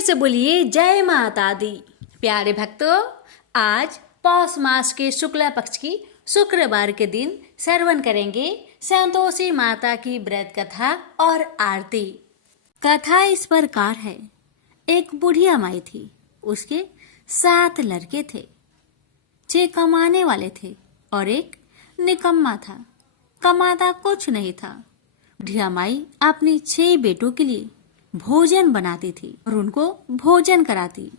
से बोलिए जय माता दी। प्यारे भक्तों, आज पौष मास के शुक्ला पक्ष की शुक्रवार के दिन श्रवण करेंगे संतोषी माता की व्रत कथा और आरती। कथा इस प्रकार है। एक बुढ़िया माई थी, उसके 7 लड़के थे। 6 कमाने वाले थे और एक निकम्मा था, कमाता कुछ नहीं था। बुढ़िया माई अपने 6 बेटों के लिए भोजन बनाती थी और उनको भोजन कराती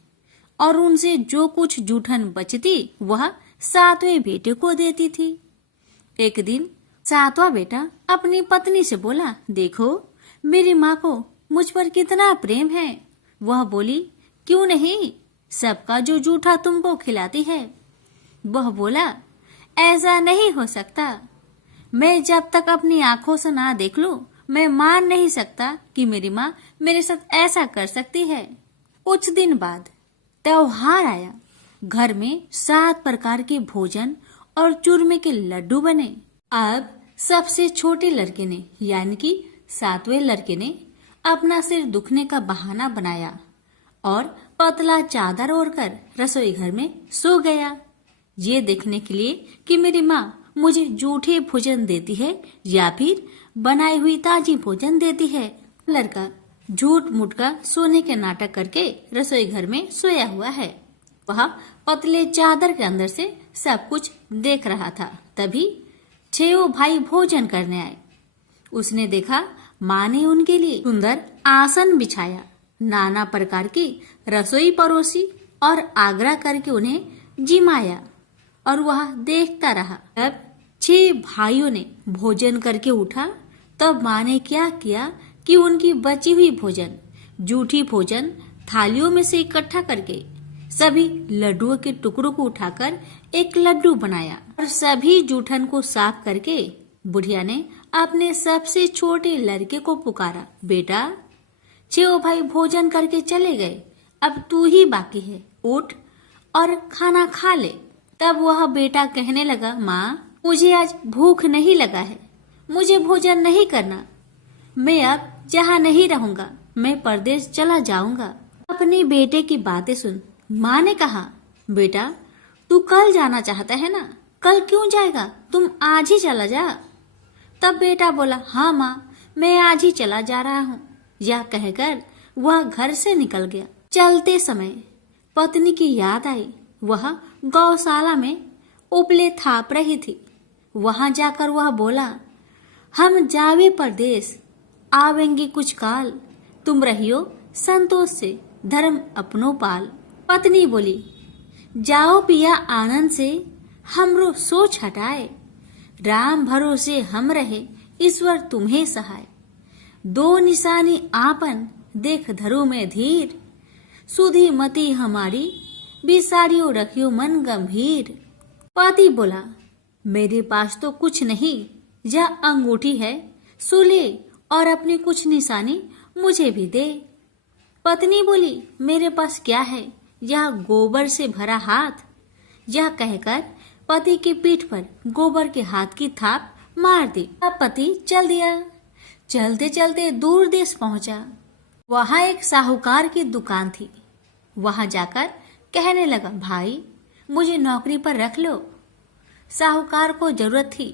और उनसे जो कुछ जूठन बचती वह 7वें बेटे को देती थी। एक दिन 7वां बेटा अपनी पत्नी से बोला, देखो मेरी माँ को मुझ पर कितना प्रेम है। वह बोली, क्यों नहीं, सबका जो जूठा तुमको खिलाती है। वह बोला, ऐसा नहीं हो सकता। मैं जब तक अपनी आंखों से ना देख लूं, मैं मान नहीं सकता कि मेरी माँ मेरे साथ ऐसा कर सकती है। कुछ दिन बाद त्योहार आया। घर में 7 प्रकार के भोजन और चूरमे के लड्डू बने। अब सबसे छोटे लड़के ने यानी कि 7वें लड़के ने अपना सिर दुखने का बहाना बनाया और पतला चादर ओढ़कर रसोई घर में सो गया, ये देखने के लिए कि मेरी माँ मुझे जूठे भोजन देती है या फिर बनाई हुई ताजी भोजन देती है। लड़का झूठ मूठ का सोने के नाटक करके रसोई घर में सोया हुआ है। वह पतले चादर के अंदर से सब कुछ देख रहा था। तभी 6 भाई भोजन करने आए। उसने देखा माँ ने उनके लिए सुंदर आसन बिछाया, नाना प्रकार की रसोई परोसी और आग्रह करके उन्हें जिमाया और वह देखता रहा। तब 6 भाइयों ने भोजन करके उठा। तब माँ ने क्या किया कि उनकी बची हुई भोजन, जूठी भोजन थालियों में से इकट्ठा करके सभी लड्डुओं के टुकड़ों को उठाकर एक लड्डू बनाया और सभी जूठन को साफ करके बुढ़िया ने अपने सबसे छोटे लड़के को पुकारा, बेटा 6 भाई भोजन करके चले गए, अब तू ही बाकी है, उठ और खाना खा ले। तब वह बेटा कहने लगा, माँ मुझे आज भूख नहीं लगा है, मुझे भोजन नहीं करना। मैं अब जहाँ नहीं रहूंगा, मैं परदेश चला जाऊंगा। अपने बेटे की बातें सुन माँ ने कहा, बेटा तू कल जाना चाहता है ना, कल क्यों जाएगा, तुम आज ही चला जा। तब बेटा बोला, हाँ माँ मैं आज ही चला जा रहा हूँ। यह कहकर वह घर से निकल गया। चलते समय पत्नी की याद आई। वह गौशाला में उपले थाप रही थी। वहां जाकर वह बोला, हम जावे परदेश, आवेंगे कुछ काल, तुम रहियो संतोष से, धर्म अपनो पाल। पत्नी बोली, जाओ पिया आनंद से, हमरो सोच हटाए, राम भरोसे हम रहे, ईश्वर तुम्हें सहाय। 2 निशानी आपन, देख धरो में धीर, सुधी मती हमारी, बिसारियो रखियो मन गंभीर। पति बोला, मेरे पास तो कुछ नहीं, यह अंगूठी है, सुले और अपनी कुछ निशानी मुझे भी दे। पत्नी बोली, मेरे पास क्या है, यह गोबर से भरा हाथ। यह कहकर पति की पीठ पर गोबर के हाथ की थाप मार दी। अब पति चल दिया। चलते चलते दूर देश पहुंचा। वहां एक साहूकार की दुकान थी। वहां जाकर कहने लगा, भाई मुझे नौकरी पर रख लो। साहूकार को जरूरत थी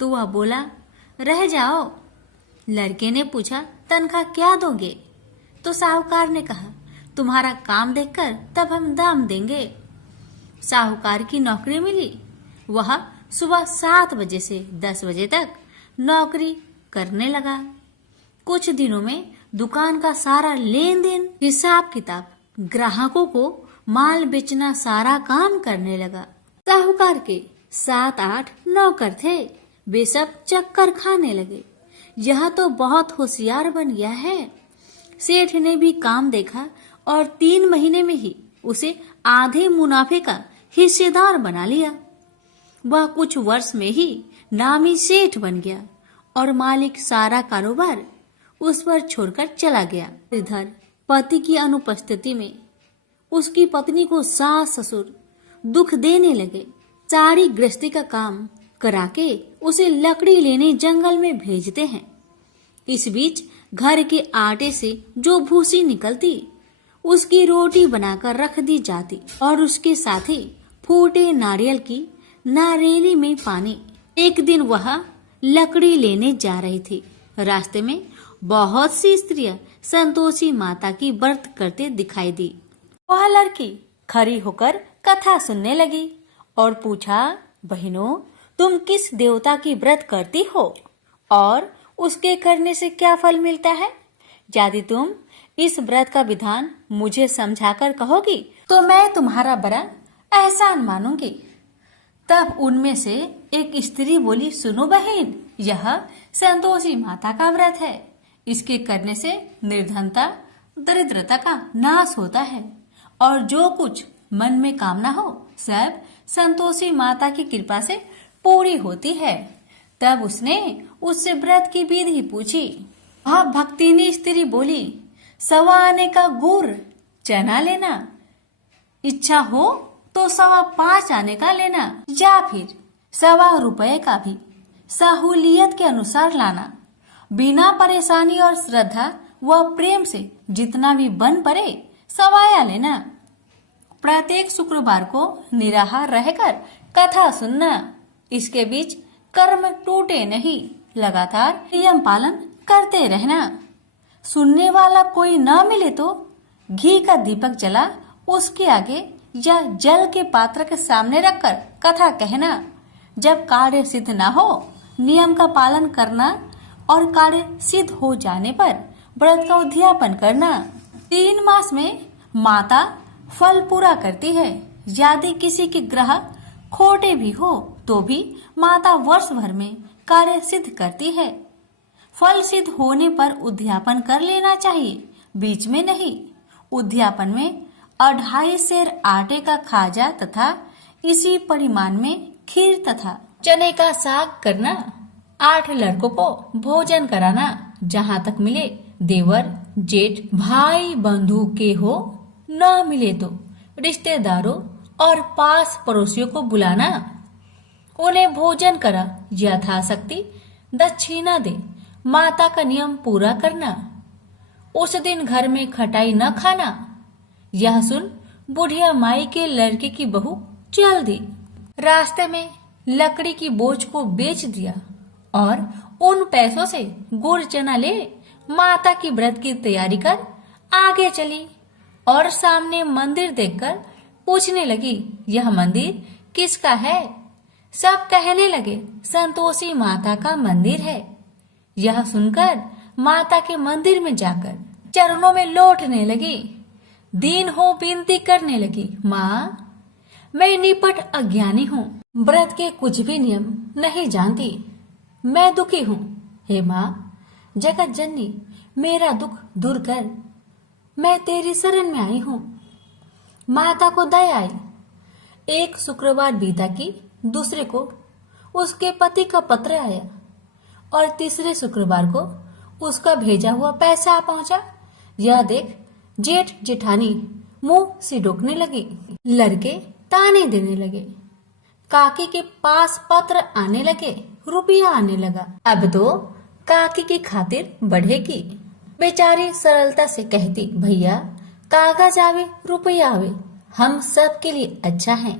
तो वह बोला, रह जाओ। लड़के ने पूछा, तनख्वाह क्या दोगे? तो साहूकार ने कहा, तुम्हारा काम देखकर तब हम दाम देंगे। साहूकार की नौकरी मिली। वह सुबह 7 बजे से 10 बजे तक नौकरी करने लगा। कुछ दिनों में दुकान का सारा लेन देन, हिसाब किताब, ग्राहकों को माल बेचना, सारा काम करने लगा। साहूकार के 7-8 नौकर थे। वे सब चक्कर खाने लगे। यह तो बहुत होशियार बन गया है। सेठ ने भी काम देखा और 3 महीने में ही उसे आधे मुनाफे का हिस्सेदार बना लिया। वह कुछ वर्ष में ही नामी सेठ बन गया और मालिक सारा कारोबार उस पर छोड़कर चला गया। इधर पति की अनुपस्थिति में उसकी पत्नी को सास ससुर दुख देने लगे। सारी गृहस्थी का काम करा के उसे लकड़ी लेने जंगल में भेजते हैं। इस बीच घर के आटे से जो भूसी निकलती उसकी रोटी बनाकर रख दी जाती और उसके साथ ही फूटे नारियल की नारेली में पानी। एक दिन वह लकड़ी लेने जा रही थी। रास्ते में बहुत सी स्त्रियां संतोषी माता की व्रत करते दिखाई दी। वह लड़की खड़ी होकर कथा सुनने लगी और पूछा, बहनों, तुम किस देवता की व्रत करती हो और उसके करने से क्या फल मिलता है? यदि तुम इस व्रत का विधान मुझे समझाकर कहोगी तो मैं तुम्हारा बड़ा एहसान मानूंगी। तब उनमें से एक स्त्री बोली, सुनो बहन, यह संतोषी माता का व्रत है। इसके करने से निर्धनता, दरिद्रता का नाश होता है और जो कुछ मन में कामना हो सब संतोषी माता की कृपा से पूरी होती है। तब उसने उससे व्रत की विधि पूछी। वह भक्तिनी स्त्री बोली, 1.25 आने का गुड़ चना लेना, इच्छा हो तो 5.25 आने का लेना या फिर 1.25 रुपए का भी सहूलियत के अनुसार लाना। बिना परेशानी और श्रद्धा व प्रेम से जितना भी बन पड़े सवाया लेना। प्रत्येक शुक्रवार को निराहार रहकर कथा सुनना। इसके बीच कर्म टूटे नहीं, लगातार नियम पालन करते रहना। सुनने वाला कोई न मिले तो घी का दीपक जला उसके आगे या जल के पात्र के सामने रखकर कथा कहना। जब कार्य सिद्ध न हो नियम का पालन करना और कार्य सिद्ध हो जाने पर व्रत का उद्यापन करना। 3 मास में माता फल पूरा करती है। यदि किसी के ग्रह खोटे भी हो तो भी माता वर्ष भर में कार्य सिद्ध करती है। फल सिद्ध होने पर उद्यापन कर लेना चाहिए, बीच में नहीं। उद्यापन में 2.5 सेर आटे का खाजा तथा इसी परिमाण में खीर तथा चने का साग करना। 8 लड़कों को भोजन कराना। जहाँ तक मिले देवर, जेठ, भाई बंधु के हो, न मिले तो रिश्तेदारों और पास पड़ोसियों को बुलाना। उन्हें भोजन करा, यथाशक्ति दक्षिणा दे। माता का नियम पूरा करना। उस दिन घर में खटाई न खाना। यह सुन बुढ़िया माई के लड़के की बहू चल दी। रास्ते में लकड़ी की बोझ को बेच दिया और उन पैसों से गुड़ चना ले माता की व्रत की तैयारी कर आगे चली और सामने मंदिर देखकर पूछने लगी, यह मंदिर किसका है? सब कहने लगे, संतोषी माता का मंदिर है। यह सुनकर माता के मंदिर में जाकर चरणों में लौटने लगी। दीन हो विनती करने लगी, माँ, मैं निपट अज्ञानी हूँ, व्रत के कुछ भी नियम नहीं जानती, मैं दुखी हूँ। हे माँ, जगत जननी, मेरा दुख दूर कर, मैं तेरी शरण में आई हूँ। माता को दया आई। एक शुक्रवार बीता कि दूसरे को उसके पति का पत्र आया और तीसरे शुक्रवार को उसका भेजा हुआ पैसा आ पहुंचा। यह देख जेठ जेठानी मुंह सिडोकने लगी। लड़के ताने देने लगे। काकी के पास पत्र आने लगे, रुपया आने लगा। अब तो काकी की खातिर बढ़ेगी। बेचारी सरलता से कहती, भैया कागज आवे रुपया आवे, हम सब के लिए अच्छा है।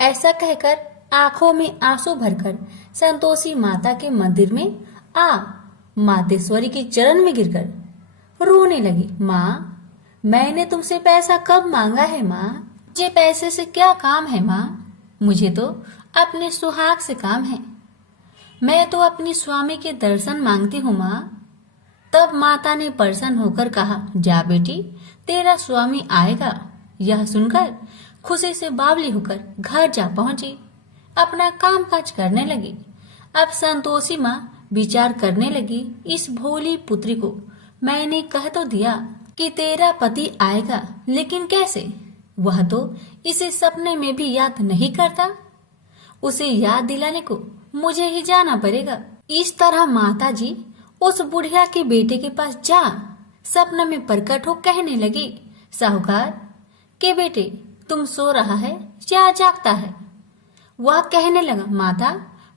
ऐसा कहकर आंखों में आंसू भरकर संतोषी माता के मंदिर में आ मातेश्वरी के चरण में गिरकर रोने लगी। माँ, मैंने तुमसे पैसा कब मांगा है माँ? मुझे पैसे से क्या काम है माँ? मुझे तो अपने सुहाग से काम है। मैं तो अपनी स्वामी के दर्शन मांगती हूँ माँ। तब माता ने प्रसन्न होकर कहा, जा बेटी, तेरा स्वामी आएगा। यह सुनकर खुशी से बावली होकर घर जा पहुंची, अपना काम काज करने लगी। अब संतोषी माँ विचार करने लगी, इस भोली पुत्री को मैंने कह तो दिया कि तेरा पति आएगा, लेकिन कैसे? वह तो इसे सपने में भी याद नहीं करता। उसे याद दिलाने को मुझे ही जाना पड़ेगा। इस तरह माता जी उस बुढ़िया के बेटे के पास जा सपना में प्रकट हो कहने लगी, साहूकार के बेटे, तुम सो रहा है या जागता है? वह कहने लगा, माता,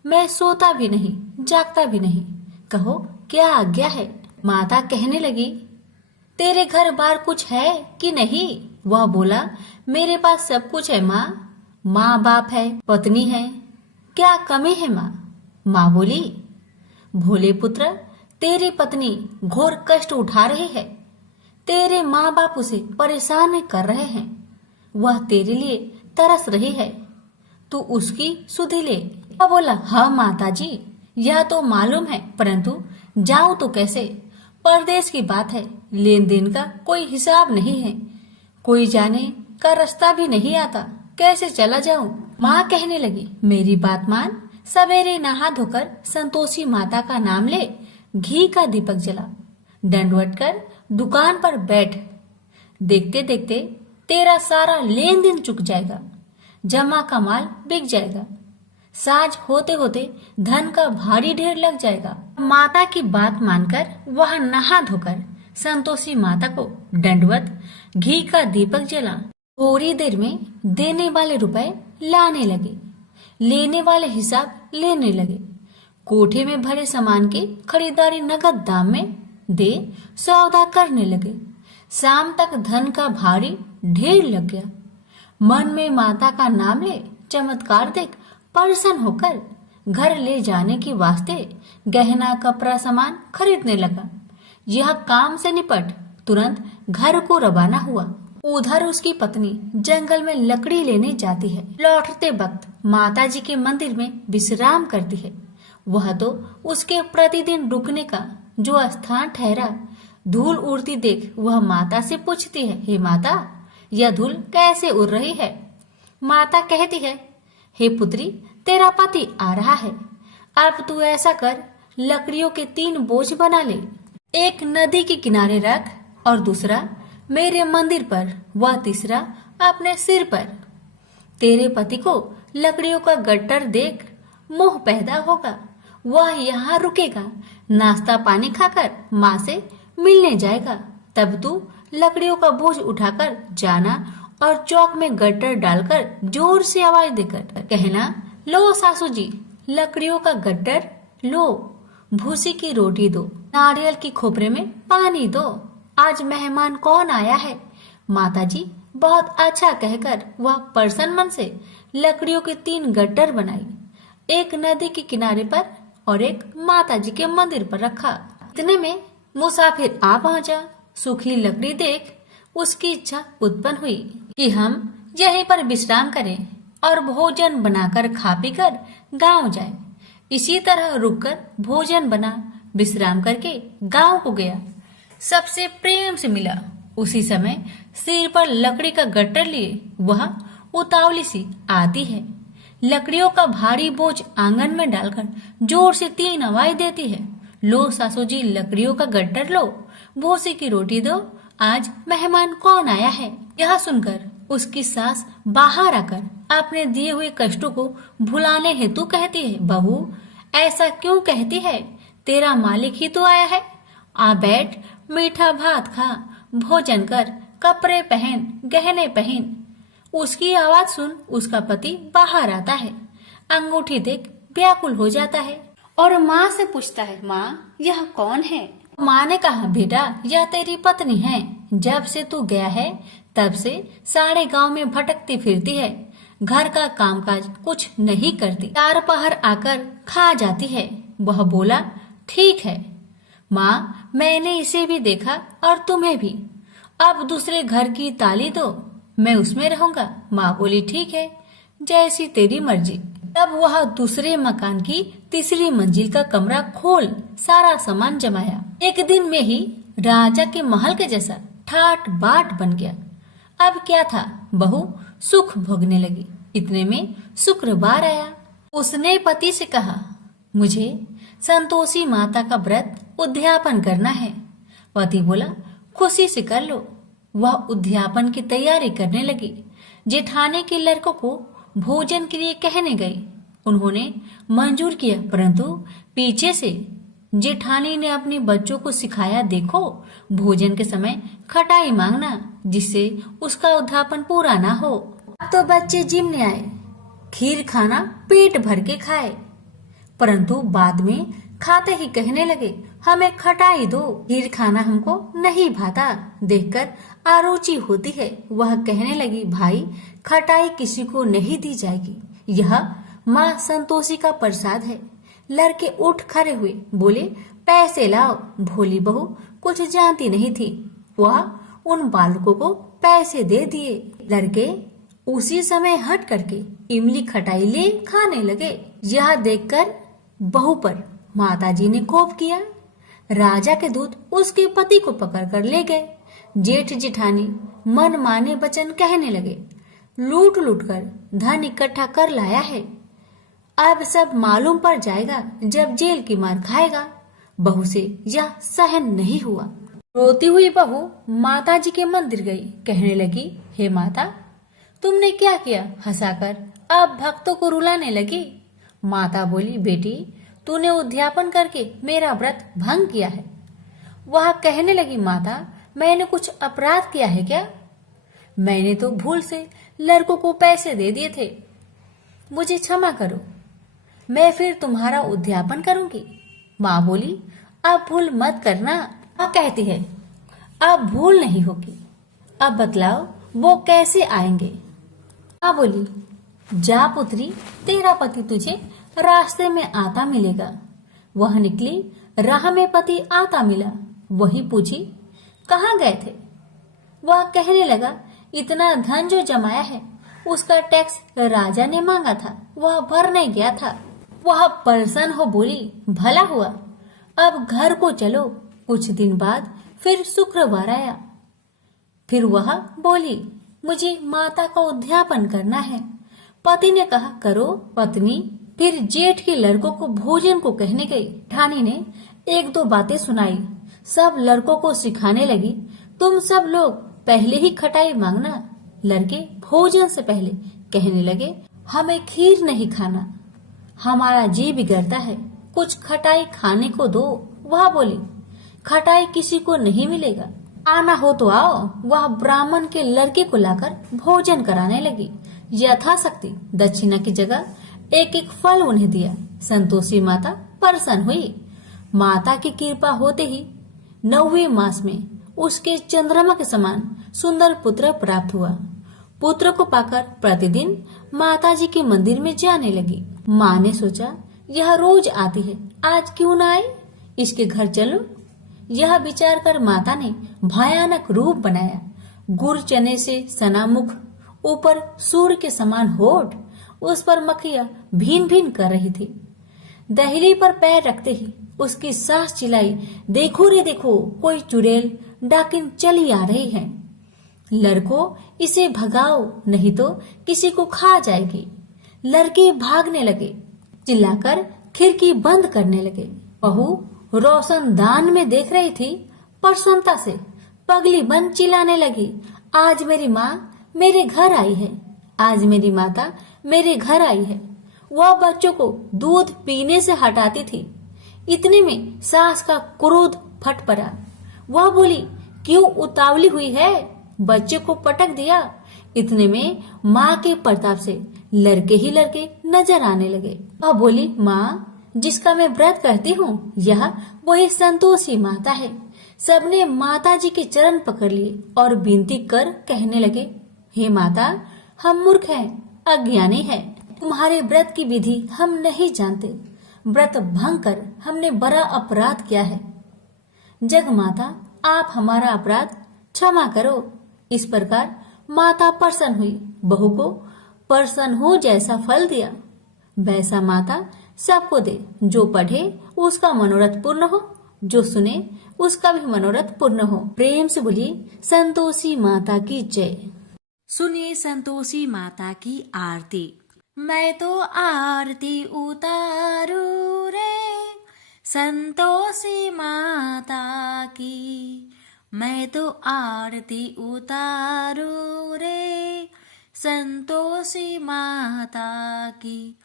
मैं सोता भी नहीं जागता भी नहीं, कहो क्या आज्ञा है? माता कहने लगी, तेरे घर बार कुछ है कि नहीं? वह बोला, मेरे पास सब कुछ है माँ। माँ बाप है, पत्नी है, क्या कमी है माँ? माँ बोली, भोले पुत्र, तेरी पत्नी घोर कष्ट उठा रही है, तेरे माँ बाप उसे परेशान कर रहे हैं, वह तेरे लिए तरस रही है, तू उसकी सुधि ले। वह बोला, हाँ माता जी, यह तो मालूम है, परंतु जाऊं तो कैसे? परदेश की बात है, लेन देन का कोई हिसाब नहीं है, कोई जाने का रास्ता भी नहीं आता, कैसे चला जाऊं? माँ कहने लगी, मेरी बात मान, सवेरे नहा धोकर संतोषी माता का नाम ले, घी का दीपक जला, दंडवत कर दुकान पर बैठ, देखते देखते तेरा सारा लेन देन चुक जाएगा, जमा का माल बिक जाएगा, साज होते होते धन का भारी ढेर लग जाएगा। माता की बात मानकर वह नहा धोकर संतोषी माता को दंडवत घी का दीपक जला। थोड़ी देर में देने वाले रुपए लाने लगे, लेने वाले हिसाब लेने लगे, कोठे में भरे सामान की खरीदारी नगद दाम में दे सौदा करने लगे। शाम तक धन का भारी ढेर लग गया। मन में माता का नाम ले चमत्कार देख प्रसन्न होकर घर ले जाने के वास्ते गहना कपड़ा सामान खरीदने लगा। यह काम से निपट तुरंत घर को रवाना हुआ। उधर उसकी पत्नी जंगल में लकड़ी लेने जाती है। लौटते वक्त माता जी के मंदिर में विश्राम करती है। वह तो उसके प्रतिदिन रुकने का जो स्थान ठहरा। धूल उड़ती देख वह माता से पूछती है, हे माता, यह धूल कैसे उड़ रही है? माता कहती है, हे पुत्री, तेरा पति आ रहा है, अब तू ऐसा कर, लकड़ियों के 3 बोझ बना ले, एक नदी के किनारे रख और दूसरा मेरे मंदिर पर, वह तीसरा अपने सिर पर। तेरे पति को लकड़ियों का गट्टर देख मोह पैदा होगा, वह यहाँ रुकेगा, नाश्ता पानी खाकर माँ से मिलने जाएगा, तब तू लकड़ियों का बोझ उठाकर जाना और चौक में गट्टर डालकर जोर से आवाज देकर कहना, लो सासू जी, लकड़ियों का गट्टर लो, भूसी की रोटी दो, नारियल की खोपरे में पानी दो, आज मेहमान कौन आया है? माता जी बहुत अच्छा कहकर वह प्रसन्न मन से लकड़ियों के 3 गट्टर बनाई, एक नदी के किनारे पर और एक माता जी के मंदिर पर रखा। इतने में मुसाफिर आ पहुंचा। सूखी लकड़ी देख उसकी इच्छा उत्पन्न हुई कि हम यहीं पर विश्राम करें और भोजन बनाकर खा पी कर गाँव जाए। इसी तरह रुककर भोजन बना, विश्राम करके गाँव को गया, सबसे प्रेम से मिला। उसी समय सिर पर लकड़ी का गट्टर लिए वह उतावली सी आती है, लकड़ियों का भारी बोझ आंगन में डालकर जोर से 3 आवाज देती है, लो सासू जी, लकड़ियों का गट्टर लो, भूसी की रोटी दो, आज मेहमान कौन आया है? यह सुनकर उसकी सास बाहर आकर अपने दिए हुए कष्टों को भुलाने हेतु कहती है, बहू ऐसा क्यों कहती है? तेरा मालिक ही तो आया है, आ बैठ, मीठा भात खा, भोजन कर, कपड़े पहन, गहने पहन। उसकी आवाज सुन उसका पति बाहर आता है, अंगूठी देख व्याकुल हो जाता है और माँ से पूछता है, माँ यह कौन है? माँ ने कहा, बेटा यह तेरी पत्नी है, जब से तू गया है तब से सारे गांव में भटकती फिरती है, घर का कामकाज कुछ नहीं करती, 4 पहर आकर खा जाती है। वह बोला, ठीक है माँ, मैंने इसे भी देखा और तुम्हें भी, अब दूसरे घर की ताली दो, मैं उसमें रहूंगा। माँ बोली, ठीक है, जैसी तेरी मर्जी। तब वह दूसरे मकान की 3री मंजिल का कमरा खोल सारा सामान जमाया। एक दिन में ही राजा के महल के जैसा ठाट बाट बन गया। अब क्या था, बहू सुख भोगने लगी। इतने में शुक्रवार आया। उसने पति से कहा, मुझे संतोषी माता का व्रत उद्यापन करना है। पति बोला, खुशी से कर लो। वह उद्यापन की तैयारी करने लगी। जेठानी के लड़कों को भोजन के लिए कहने गई। उन्होंने मंजूर किया, परंतु पीछे से जेठानी ने अपने बच्चों को सिखाया, देखो भोजन के समय खटाई मांगना, जिससे उसका उद्यापन पूरा ना हो। अब तो बच्चे जिमने आए, खीर खाना पेट भर के खाए, परंतु बाद में खाते ही कहने लगे, हमें खटाई दो, खीर खाना हमको नहीं भाता, देखकर आरुचि होती है। वह कहने लगी, भाई खटाई किसी को नहीं दी जाएगी, यह माँ संतोषी का प्रसाद है। लड़के उठ खड़े हुए, बोले, पैसे लाओ। भोली बहू कुछ जानती नहीं थी, वह उन बालकों को पैसे दे दिए। लड़के उसी समय हट करके इमली खटाई ले खाने लगे। यह देखकर बहू पर माताजी ने कोप किया। राजा के दूत उसके पति को पकड़कर ले गए। जेठ जेठानी मन माने वचन कहने लगे, लूट लूट कर धन इकट्ठा कर लाया है, अब सब मालूम पड़ जाएगा जब जेल की मार खाएगा। बहू से यह सहन नहीं हुआ। रोती हुई बहू माताजी के मंदिर गई, कहने लगी, हे माता, तुमने क्या किया? हंसाकर अब भक्तों को रुलाने लगी। माता बोली, बेटी तूने उद्यापन करके मेरा व्रत भंग किया है। वह कहने लगी, माता मैंने कुछ अपराध किया है क्या? मैंने तो भूल से लड़कों को पैसे दे दिए थे, मुझे क्षमा करो, मैं फिर तुम्हारा उद्यापन करूंगी। माँ बोली, अब भूल मत करना। माँ कहती है, अब भूल नहीं होगी, अब बतलाओ वो कैसे आएंगे? माँ बोली, जा पुत्री, तेरा पति तुझे रास्ते में आता मिलेगा। वह निकली, राह में पति आता मिला। वही पूछी, कहाँ गए थे? वह कहने लगा, इतना धन जो जमाया है उसका टैक्स राजा ने मांगा था, वह भरने गया था। वह प्रसन्न हो बोली, भला हुआ, अब घर को चलो। कुछ दिन बाद फिर शुक्रवार आया। फिर वह बोली, मुझे माता का उद्यापन करना है। पति ने कहा, करो। पत्नी फिर जेठ के लड़कों को भोजन को कहने गई। ठानी ने एक दो बातें सुनाई, सब लड़कों को सिखाने लगी, तुम सब लोग पहले ही खटाई मांगना। लड़के भोजन से पहले कहने लगे, हमें खीर नहीं खाना, हमारा जी बिगड़ता है, कुछ खटाई खाने को दो। वह बोली, खटाई किसी को नहीं मिलेगा, आना हो तो आओ। वह ब्राह्मण के लड़के को लाकर भोजन कराने लगी। यथाशक्ति दक्षिणा की जगह एक एक फल उन्हें दिया। संतोषी माता प्रसन्न हुई। माता की कृपा होते ही 9वें मास में उसके चंद्रमा के समान सुंदर पुत्र प्राप्त हुआ। पुत्र को पाकर प्रतिदिन माताजी के मंदिर में जाने लगी। माँ ने सोचा, यह रोज आती है, आज क्यों न आए, इसके घर चलो। यह विचार कर माता ने भयानक रूप बनाया। गुड़ चने से सना मुख, ऊपर सूर्य के समान होठ, उस पर मक्खियां भीन भीन कर रही थी। दहली पर पैर रखते ही उसकी सास चिल्लाई, देखो रे देखो, कोई चुड़ैल डाकिन चली आ रही है, लड़कों इसे भगाओ नहीं तो किसी को खा जाएगी। लड़के भागने लगे, चिल्लाकर खिड़की बंद करने लगे। बहू रोशनदान में देख रही थी, प्रसन्नता से पगली बन चिल्लाने लगी, आज मेरी माँ मेरे घर आई है, आज मेरी माता मेरे घर आई है। वह बच्चों को दूध पीने से हटाती थी। इतने में सास का क्रोध फट पड़ा। वह बोली, क्यों उतावली हुई है, बच्चे को पटक दिया। इतने में माँ के प्रताप से लड़के ही लड़के नजर आने लगे। वह बोली, माँ जिसका मैं व्रत करती हूँ, यह वही संतोषी माता है। सबने माता जी के चरण पकड़ लिए और विनती कर कहने लगे, हे माता, हम मूर्ख हैं, अज्ञानी हैं, तुम्हारे व्रत की विधि हम नहीं जानते, व्रत भंग कर हमने बड़ा अपराध किया है। जग माता, आप हमारा अपराध क्षमा करो। इस प्रकार माता प्रसन्न हुई। बहू को प्रसन्न हो जैसा फल दिया, वैसा माता सबको दे। जो पढ़े उसका मनोरथ पूर्ण हो, जो सुने उसका भी मनोरथ पूर्ण हो। प्रेम से बोलिए संतोषी माता की जय। सुनिए संतोषी माता की आरती। मैं तो आरती उतारू रे संतोषी माता की, मैं तो आरती उतारू रे संतोषी माता की।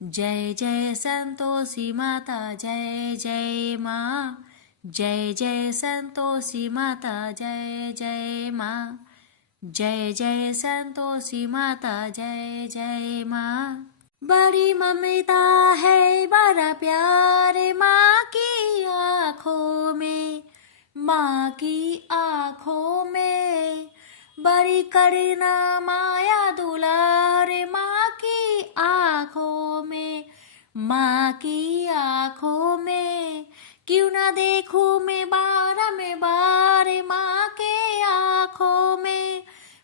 जय जय संतोषी माता, जय जय माँ, जय जय संतोषी माता, जय जय माँ, जय जय संतोषी माता, जय जय माँ। बड़ी ममता है बड़ा प्यार माँ की आँखों में, माँ की आँखों में। बड़ी करुणा माया दुलार माँ की आँखों में, माँ की आँखों में। क्यों ना देखूं मैं बार में बार माँ के आँखों में,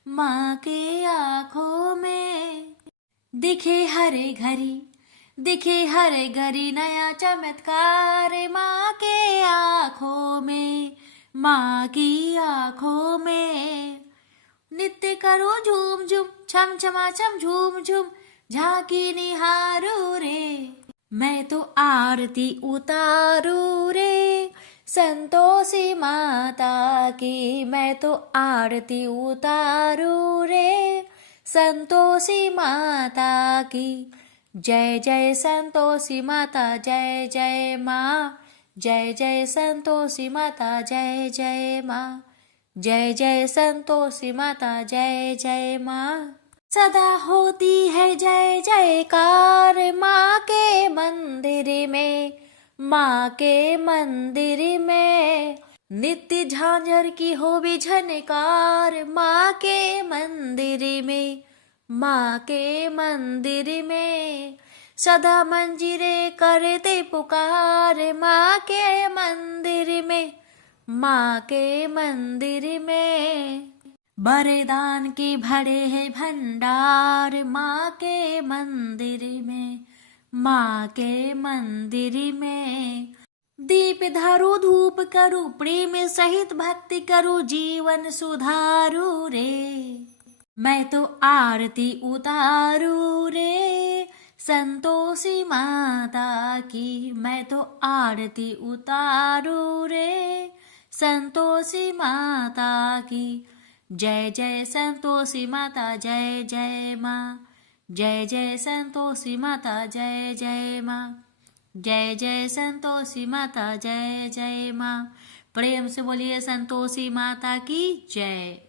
माँ के आँखों में। दिखे हरे घड़ी, दिखे हरे घड़ी नया चमत्कार माँ के आँखों में, माँ की आँखों में। नित्य करो झूम झूम छम छमा छम झूम झूम, झांकी निहारो रे। मैं तो आरती उतारू रे संतोषी माता की, मैं तो आरती उतारू रे संतोषी माता की। जय जय संतोषी माता जय जय माँ, जय जय संतोषी माता जय जय माँ, जय जय संतोषी माता जय जय माँ। सदा होती है जय जयकार माँ के मंदिर में, माँ के मंदिर में। नित्य झांझर की हो भी झनकार माँ के मंदिर में, माँ के मंदिर में। सदा मंजीरे करते पुकार माँ के मंदिर में, माँ के मंदिर में। वरदान के भरे हैं भंडार माँ के मंदिर में, माँ के मंदिर में। दीप धरो धूप करो प्रेम सहित भक्ति करो जीवन सुधारू रे। मैं तो आरती उतारू रे संतोषी माता की, मैं तो आरती उतारू रे संतोषी माता की। जय जय संतोषी माता जय जय माँ, जय जय संतोषी माता जय जय माँ, जय जय संतोषी माता जय जय माँ। प्रेम से बोलिए संतोषी माता की जय।